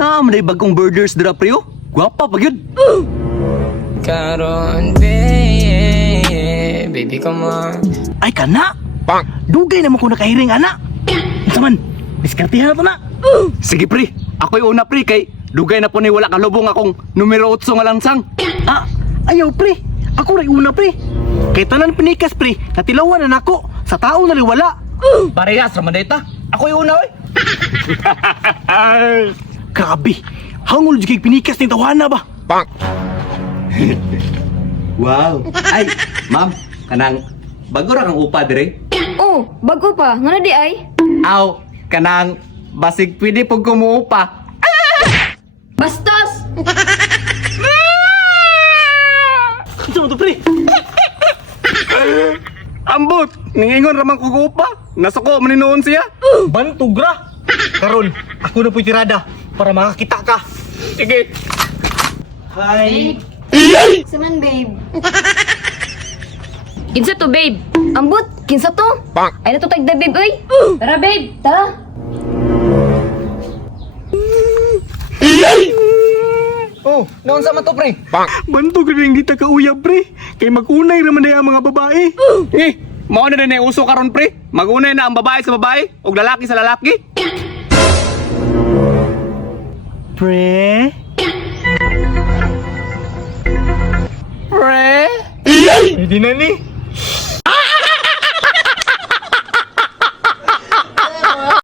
Manay bagong birders dira pre oh. Gwapa pa gyud. Karon, baby, come on. Ay kana. Dugay naman ko nakahiring ana. Unsa man? Diskartihan na to na. Sige pre, ako'y una pre kay dugay na po ni wala kalubong akong numero 8 nga langsang. Ayaw pre. Ako ray una pre. Kay tanan pinikas pre, natilawan na nako sa tao na liwala. Parehas ra man dayta. Ako'y una oy. Grabe. Hangol jud kay pinikas ni tawana ba? Wow. Ay, ma'am, kanang bago ra kang upa dire. Oh, bago pa. Nga na di ay? Aw, kanang basig pwede pag kumuupa. Bastos! Ano to, pre? Ambot, ningingon ramang kugupa. Nasuko maninoon siya. Bantugra. Karon, ako na po'y tirada para makakita ka. Sige. Hi. Saman, babe. Kinsa to, babe? Ambot, kinsa to? Ay natutag da, babe, oy. Tara, babe, tara. Oh, noon sa to, pre? Bantog rin kita kauyab, pre. Kay mag-unay raman na ang mga babae. Mao na din uso karon, pre. Mag-unay na ang babae sa babae ug lalaki sa lalaki. Pre? Pre? Hindi na ni.